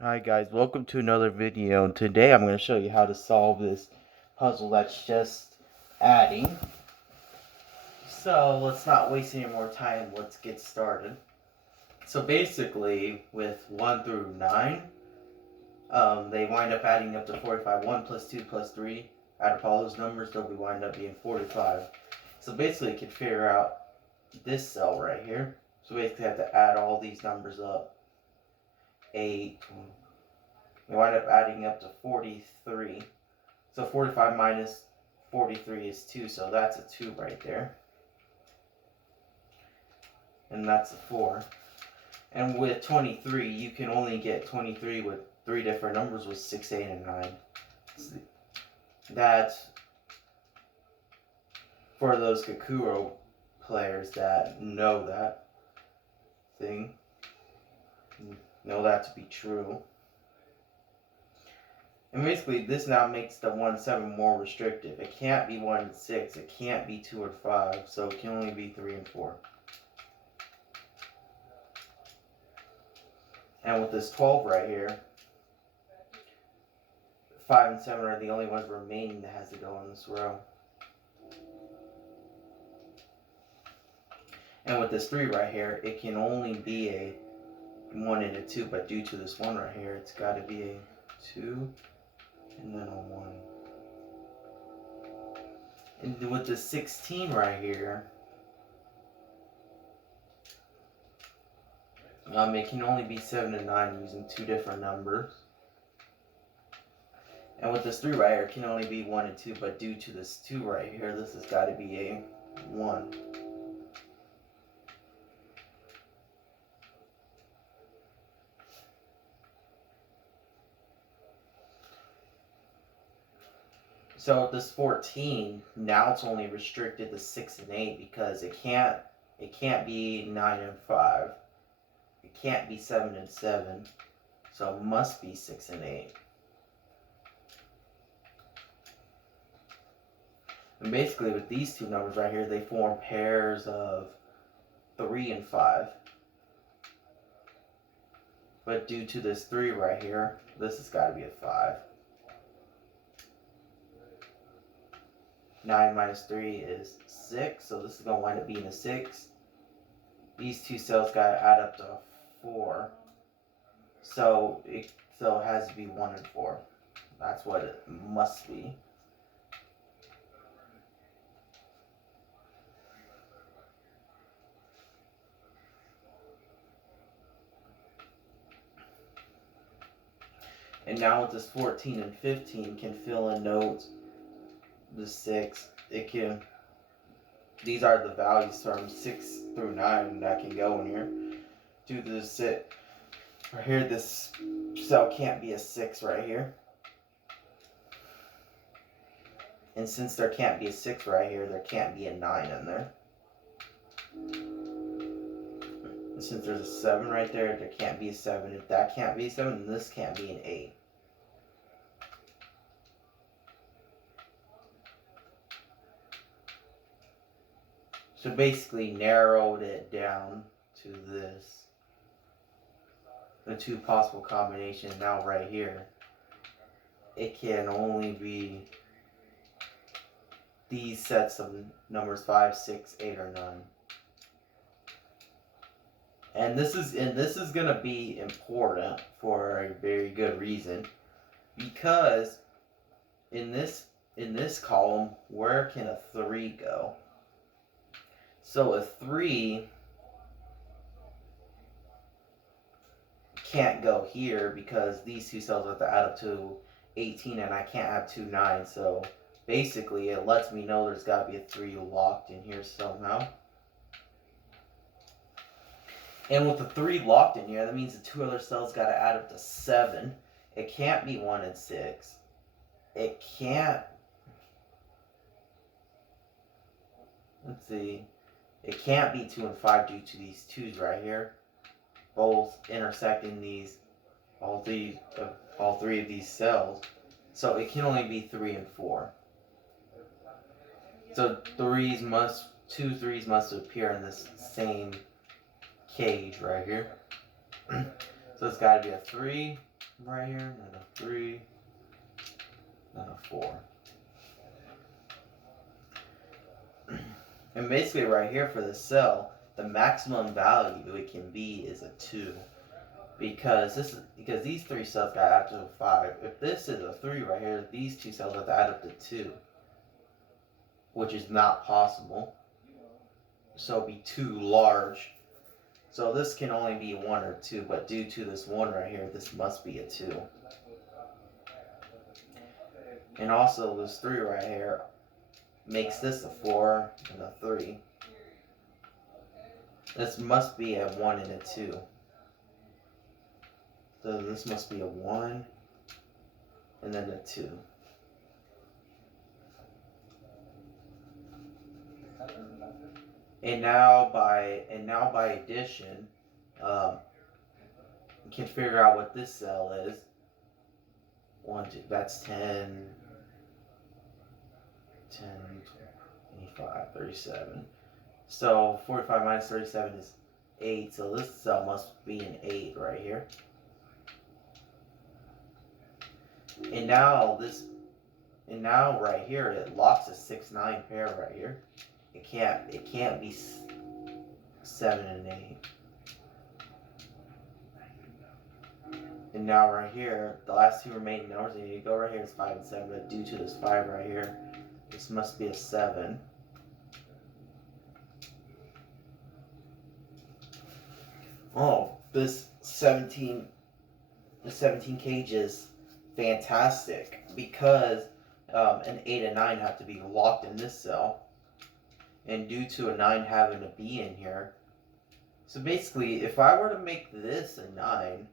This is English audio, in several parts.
Hi guys, welcome to another video, and today I'm going to show you how to solve this puzzle that's just adding. So let's not waste any more time, let's get started. So basically with 1 through 9, they wind up adding up to 45. 1 plus 2 plus 3, add up all those numbers, they'll wind up being 45. So basically you can figure out this cell right here. So basically you have to add all these numbers up. 8, we wind up adding up to 43. So 45 minus 43 is 2, so that's a 2 right there. And that's a 4. And with 23, you can only get 23 with 3 different numbers with 6, 8, and 9. That's for those calcudoku players that know that thing. Know that to be true. And basically, this now makes the 1, 7 more restrictive. It can't be 1 and 6. It can't be 2 or 5. So it can only be 3 and 4. And with this 12 right here, 5 and 7 are the only ones remaining that has to go in this row. And with this 3 right here, it can only be a 1 and a 2. But due to this 1 right here, it's got to be a 2 and then a 1. And with the 16 right here, it can only be 7 and 9 using 2 different numbers. And with this 3 right here, it can only be 1 and 2, but due to this 2 right here, this has got to be a 1. So with this 14, now it's only restricted to 6 and 8 because it can't be 9 and 5. It can't be 7 and 7. So it must be 6 and 8. And basically with these two numbers right here, they form pairs of 3 and 5. But due to this 3 right here, this has got to be a 5. 9 minus 3 is 6, so this is going to wind up being a 6. These two cells got to add up to 4. So it has to be 1 and 4. That's what it must be. And now with this 14 and 15 can fill in nodes. The 6, these are the values from 6 through 9 that can go in here. Due to the 6, right here, this cell can't be a 6 right here. And since there can't be a 6 right here, there can't be a 9 in there. And since there's a 7 right there, there can't be a 7. If that can't be a 7, then this can't be an 8. So basically narrowed it down to this. The 2 possible combinations now right here. It can only be these sets of numbers 5, 6, 8, or 9. And this is going to be important for a very good reason, because in this column, where can a 3 go? So a 3 can't go here because these two cells have to add up to 18, and I can't have 2 9s. So basically, it lets me know there's got to be a 3 locked in here somehow. And with the 3 locked in here, that means the 2 other cells got to add up to 7. It can't be 1 and 6. It can't. Let's see. It can't be 2 and 5 due to these 2's right here, both intersecting all 3 of these cells. So it can only be 3 and 4. So 2 3's must appear in this same cage right here. So it's got to be a 3 right here, and then a 3, then a 4. And basically right here for the cell, the maximum value it can be is a 2. Because these 3 cells got add up to a 5. If this is a 3 right here, these 2 cells have to add up to 2. Which is not possible. So it'd be too large. So this can only be 1 or 2, but due to this 1 right here, this must be a 2. And also this 3 right here makes this a 4 and a 3. This must be a 1 and a 2. So this must be a 1 and then a 2. And now by addition, you can figure out what this cell is. 1, 2, that's 10, 25, 37. So 45 minus 37 is 8. So this cell must be an 8 right here. And now right here it locks a 6-9 pair right here. It can't be 7 and 8. And now right here, the last 2 remaining numbers you need to go right here is 5 and 7, but due to this 5 right here, this must be a 7. Oh, this 17 cage is fantastic because an 8 and 9 have to be locked in this cell. And due to a 9 having to be in here. So basically, if I were to make this a 9,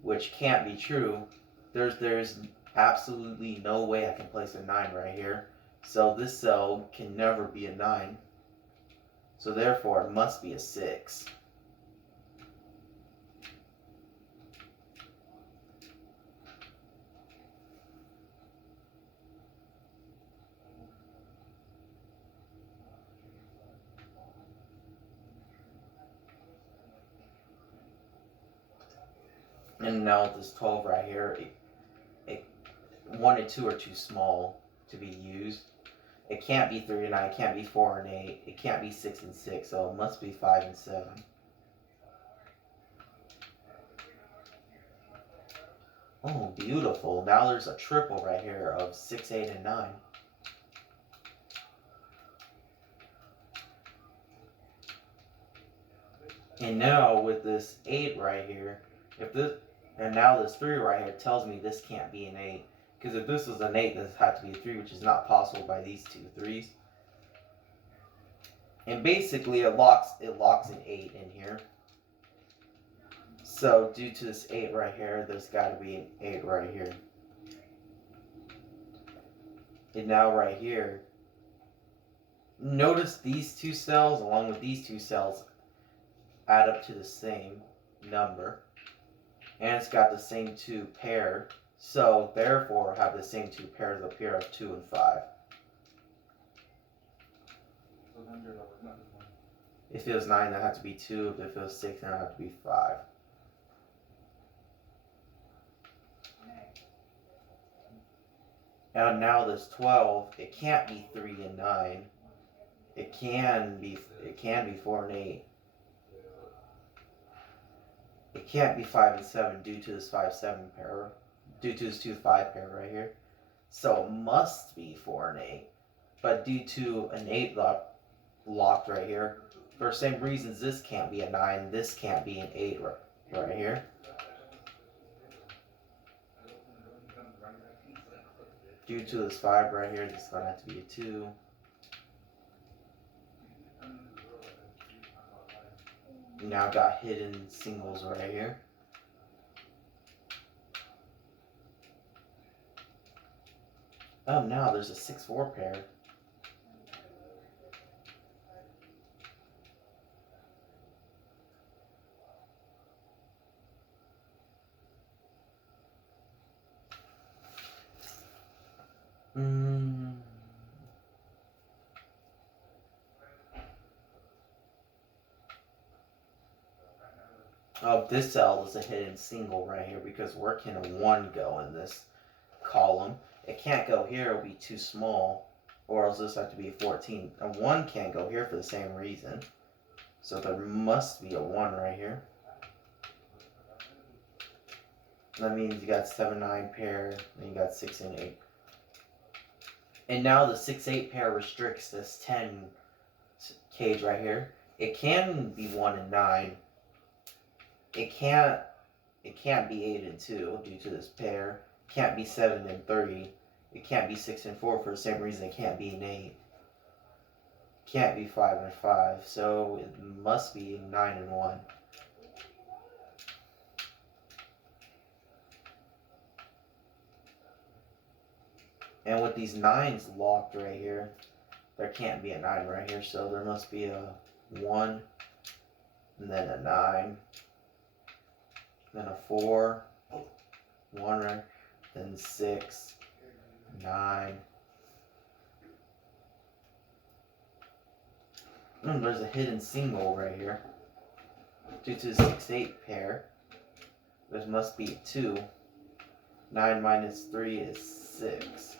which can't be true, there's absolutely no way I can place a 9 right here. So this cell can never be a 9. So therefore, it must be a 6. And now with this 12 right here, 1 and 2 are too small to be used. It can't be 3 and 9, it can't be 4 and 8, it can't be 6 and 6, so it must be 5 and 7. Oh, beautiful. Now there's a triple right here of 6, 8, and 9. And now with this 8 right here, and now this 3 right here tells me this can't be an 8. Because if this was an 8, this had to be a 3, which is not possible by these 2 3s. And basically it locks an 8 in here. So due to this 8 right here, there's got to be an 8 right here. And now right here, notice these 2 cells along with these 2 cells add up to the same number. And it's got the same 2 pair. So therefore have the same 2 pairs up here of 2 and 5. If it was 9, that had to be 2. If it was 6, that had to be 5. And now this 12, it can't be 3 and 9. It can be 4 and 8. It can't be 5 and 7 due to this 5-7 pair. Due to this 2-5 pair right here. So it must be 4 and 8. But due to an 8 locked right here, for the same reasons this can't be a 9, this can't be an 8 right here. Due to this 5 right here, this is going to have to be a 2. Now got hidden singles right here. Oh, now there's a 6-4 pair. Oh, this cell is a hidden single right here because where can a 1 go in this column? It can't go here, it'll be too small, or else this have to be a 14. A 1 can't go here for the same reason. So there must be a 1 right here. That means you got 7, 9 pair, and you got 6 and 8. And now the 6, 8 pair restricts this 10 cage right here. It can be 1 and 9. It can't be 8 and 2 due to this pair. It can't be 7 and 3. It can't be 6 and 4 for the same reason it can't be an 8. It can't be 5 and 5. So it must be 9 and 1. And with these 9s locked right here, there can't be a 9 right here. So there must be a 1, and then a 9, then a 4, 1 right, then 6, 9. There's a hidden single right here. Due to the 6, 8 pair, there must be 2. 9 minus 3 is 6.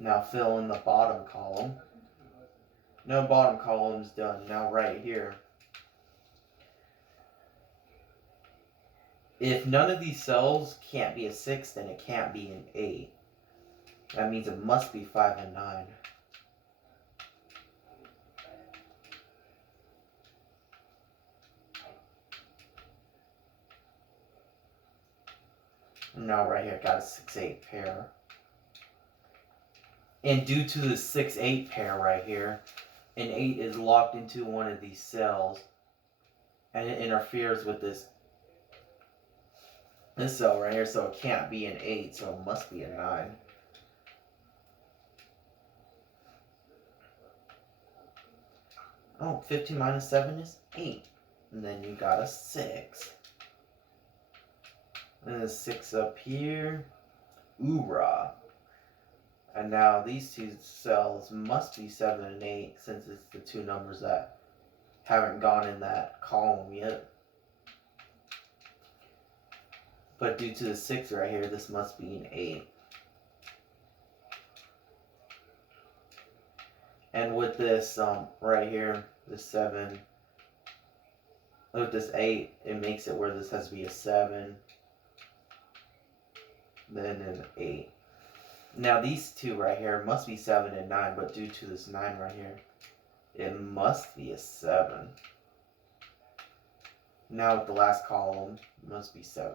Now fill in the bottom column. No bottom column's done. Now right here. If none of these cells can't be a 6, then it can't be an 8. That means it must be 5 and 9. Now right here, I got a 6, 8 pair. And due to the 6, 8 pair right here, an 8 is locked into one of these cells. And it interferes with this cell right here, so it can't be an 8, so it must be a 9. Oh, 15 minus 7 is 8. And then you got a 6. And a 6 up here. Oorah. And now these two cells must be 7 and 8 since it's the two numbers that haven't gone in that column yet. But due to the 6 right here, this must be an 8. And with this right here, this 7, with this 8, it makes it where this has to be a 7, then an 8. Now these two right here must be 7 and 9, but due to this 9 right here, it must be a 7. Now with the last column, it must be 7.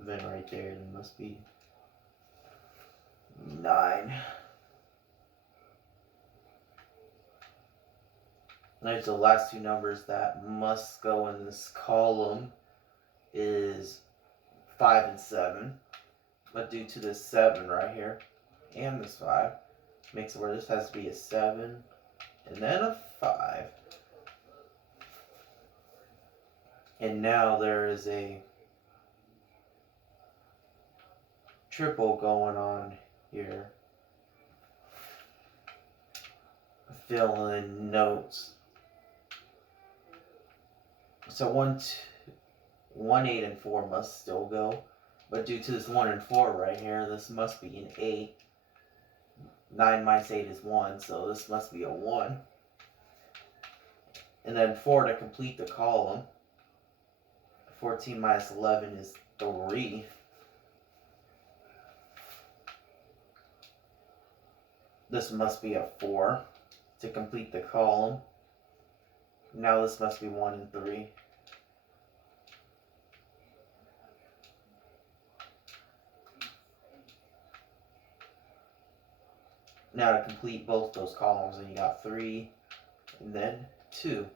Then right there, it must be 9. There's the last two numbers that must go in this column is 5 and 7. But due to this 7 right here and this 5, makes it where this has to be a 7 and then a 5. And now there is a triple going on here. Fill in notes. So 1, 8, and 4 must still go. But due to this 1 and 4 right here, this must be an 8. 9 minus 8 is 1, so this must be a 1. And then 4 to complete the column. 14 minus 11 is 3. This must be a 4 to complete the column. Now this must be 1 and 3. Now to complete both those columns, and you got 3 and then 2.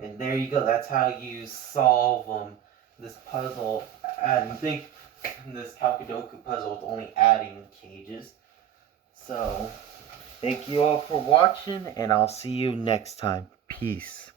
And there you go. That's how you solve this puzzle. And think this calcudoku puzzle with only adding cages. So, thank you all for watching, and I'll see you next time. Peace.